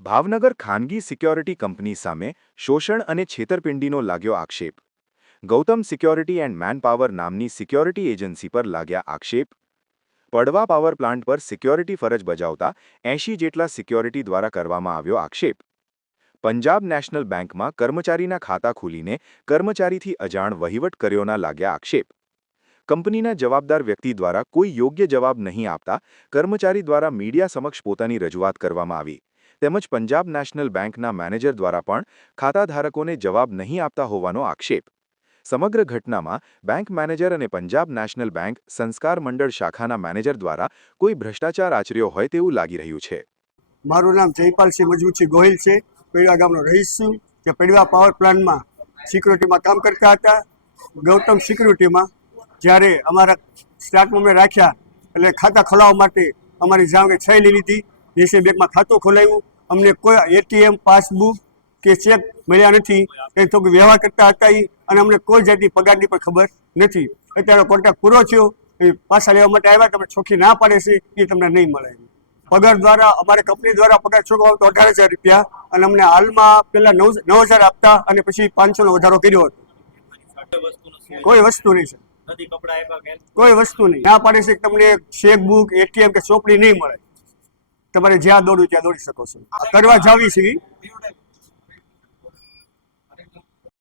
ભાવનગર ખાનગી security company સામે શોષણ અને છેતરપિંડીનો લાગ્યો આક્ષેપ. ગૌતમ સિક્યોરિટી એન્ડ મેનપાવર નામની સિક્યોરિટી એજન્સી પર લાગ્યા આક્ષેપ. પડવા પાવર પ્લાન્ટ પર સિક્યોરિટી ફરજ બજાવતા 80 જેટલા સિક્યોરિટી દ્વારા કરવામાં આવ્યો આક્ષેપ. પંજાબ નેશનલ બેંકમાં કર્મચારીના ખાતા ખોલીને કર્મચારીથી અજાણ વહીવટ કર્યોના લાગ્યા આક્ષેપ. કંપનીના જવાબદાર વ્યક્તિ દ્વારા કોઈ યોગ્ય જવાબ નહીં આપતા કર્મચારી દ્વારા મીડિયા સમક્ષ પોતાની રજૂઆત કરવામાં આવી. તેમજ પંજાબ નેશનલ બેંકના મેનેજર દ્વારા પણ ખાતાધારકોને જવાબ નહીં આપતા હોવાનો આક્ષેપ. સમગ્ર ઘટનામાં બેંક મેનેજર અને પંજાબ નેશનલ બેંક સંસ્કાર મંડળ શાખાના મેનેજર દ્વારા કોઈ ભ્રષ્ટાચાર આચર્યો હોય તેવું લાગી રહ્યું છે. મારું નામ જયપાલસિંહ મજબૂતસિંહ ગોહિલ છે. પડવા ગામનો રહીશ છું. જે પડવા પાવર પ્લાન્ટમાં સિક્યુરિટીમાં કામ કરતા હતા. ગૌતમ સિક્યુરિટીમાં જ્યારે અમારા સ્ટાફમાં મેં રાખ્યા એટલે ખાતા ખોલાવવા માટે અમારી જાણ સહી લઈ લીધી. દેશી બેંકમાં ખાતું ખોલાવ્યું. અમને કોઈ એટીએમ પાસબુક કે ચેક મળ્યા નથી. એ તો વ્યવહાર કરતા હતા અને અમને કોઈ જાતની પગારની પણ ખબર નથી. અત્યારે કોન્ટ્રાક્ટ પૂરો થયો એ પાછા લેવા માટે આવ્યા. તમે ચોખ્ખી ના પાડે છે એ તમને નહીં મળે. પગાર દ્વારા અમારી કંપની દ્વારા પગાર ચૂકવવા તો 18,000 રૂપિયા અને અમને હાલમાં પહેલા 9,000 આપતા અને પછી 500નો વધારો કર્યો હતો. કોઈ વસ્તુ નહીં સર, કોઈ વસ્તુ નહીં. ના પાડે છે કે તમને ચેકબુક એટીએમ કે ચોપડી નહીં મળે. તમારે જ્યાં દોડવું ત્યાં દોડી શકો છો. કરવા જાવી છે